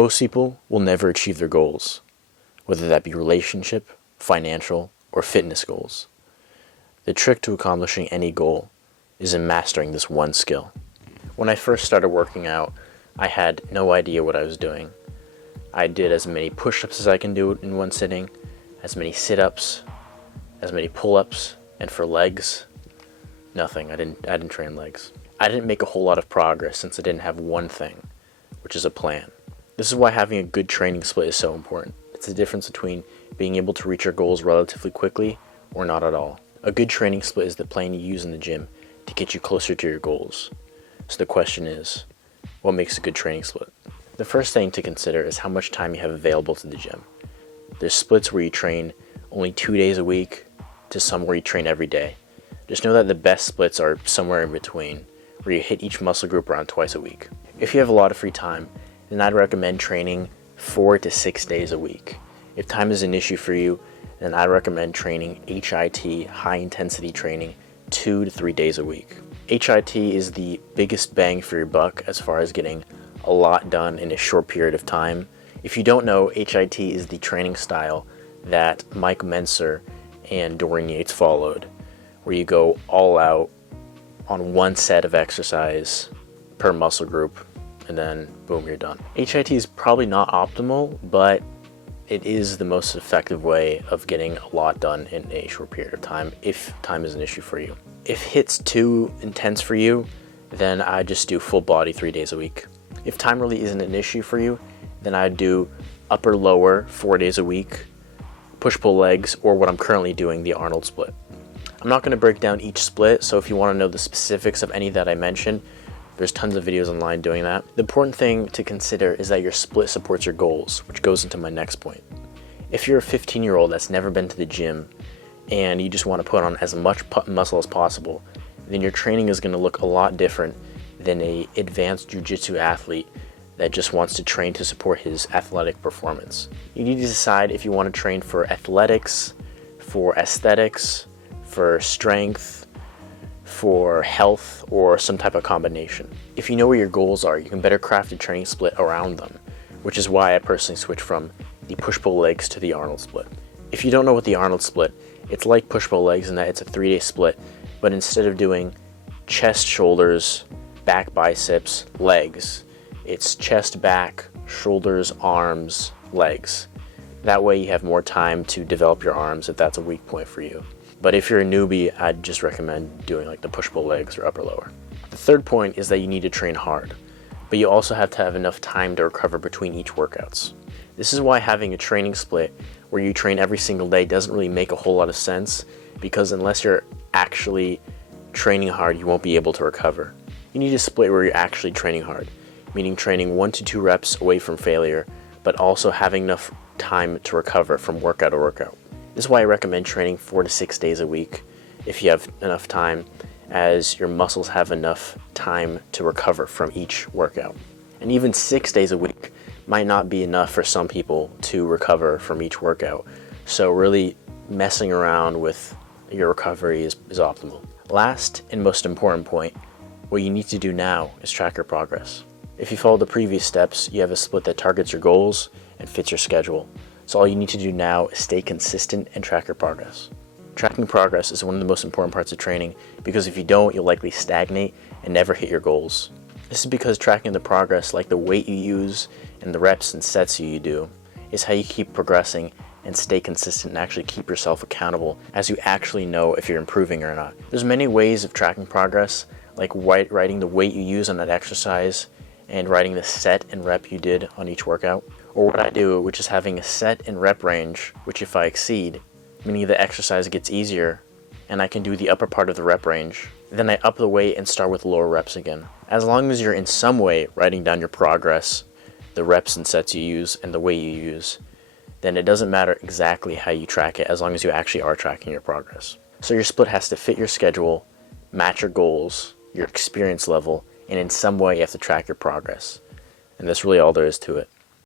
Most people will never achieve their goals, whether that be relationship, financial, or fitness goals. The trick to accomplishing any goal is in mastering this one skill. When I first started working out, I had no idea what I was doing. I did as many push-ups as I can do in one sitting, as many sit-ups, as many pull-ups, and for legs, nothing. I didn't train legs. I didn't make a whole lot of progress since I didn't have one thing, which is a plan. This is why having a good training split is so important. It's the difference between being able to reach your goals relatively quickly or not at all. A good training split is the plan you use in the gym to get you closer to your goals. So the question is, what makes a good training split? The first thing to consider is how much time you have available to the gym. There's splits where you train only 2 days a week to some where you train every day. Just know that the best splits are somewhere in between, where you hit each muscle group around twice a week. If you have a lot of free time, then I'd recommend training 4 to 6 days a week. If time is an issue for you, then I recommend training HIT, high intensity training, 2 to 3 days a week. HIT is the biggest bang for your buck as far as getting a lot done in a short period of time. If you don't know, HIT is the training style that Mike Mentzer and Dorian Yates followed, where you go all out on one set of exercise per muscle group, and then boom, you're done. HIT is probably not optimal, but it is the most effective way of getting a lot done in a short period of time if time is an issue for you. If HIT's too intense for you, then I just do full body 3 days a week. If time really isn't an issue for you, then I do upper lower 4 days a week, push-pull legs, or what I'm currently doing, the Arnold split. I'm not going to break down each split, so if you want to know the specifics of any that I mentioned, there's tons of videos online doing that. The important thing to consider is that your split supports your goals, which goes into my next point. If you're a 15-year-old that's never been to the gym and you just want to put on as much muscle as possible, then your training is going to look a lot different than an advanced jiu-jitsu athlete that just wants to train to support his athletic performance. You need to decide if you want to train for athletics, for aesthetics, for strength, for health, or some type of combination. If you know where your goals are, you can better craft a training split around them, which is why I personally switched from the push-pull legs to the Arnold split. If you don't know what the Arnold split, it's like push-pull legs in that it's a 3-day split, but instead of doing chest, shoulders, back, biceps, legs, it's chest, back, shoulders, arms, legs. That way you have more time to develop your arms if that's a weak point for you. But if you're a newbie, I'd just recommend doing like the push-pull legs or upper lower. The third point is that you need to train hard, but you also have to have enough time to recover between each workouts. This is why having a training split where you train every single day doesn't really make a whole lot of sense, because unless you're actually training hard, you won't be able to recover. You need a split where you're actually training hard, meaning training 1 to 2 reps away from failure, but also having enough time to recover from workout to workout. This is why I recommend training 4 to 6 days a week if you have enough time, as your muscles have enough time to recover from each workout. And even 6 days a week might not be enough for some people to recover from each workout. So really messing around with your recovery is optimal. Last and most important point, what you need to do now is track your progress. If you follow the previous steps, you have a split that targets your goals and fits your schedule. So all you need to do now is stay consistent and track your progress. Tracking progress is one of the most important parts of training, because if you don't, you'll likely stagnate and never hit your goals. This is because tracking the progress, like the weight you use and the reps and sets you do, is how you keep progressing and stay consistent and actually keep yourself accountable, as you actually know if you're improving or not. There's many ways of tracking progress, like writing the weight you use on that exercise and writing the set and rep you did on each workout. Or what I do, which is having a set and rep range, which if I exceed, meaning the exercise gets easier and I can do the upper part of the rep range, then I up the weight and start with lower reps again. As long as you're in some way writing down your progress, the reps and sets you use, and the weight you use, then it doesn't matter exactly how you track it, as long as you actually are tracking your progress. So your split has to fit your schedule, match your goals, your experience level, and in some way you have to track your progress. And that's really all there is to it.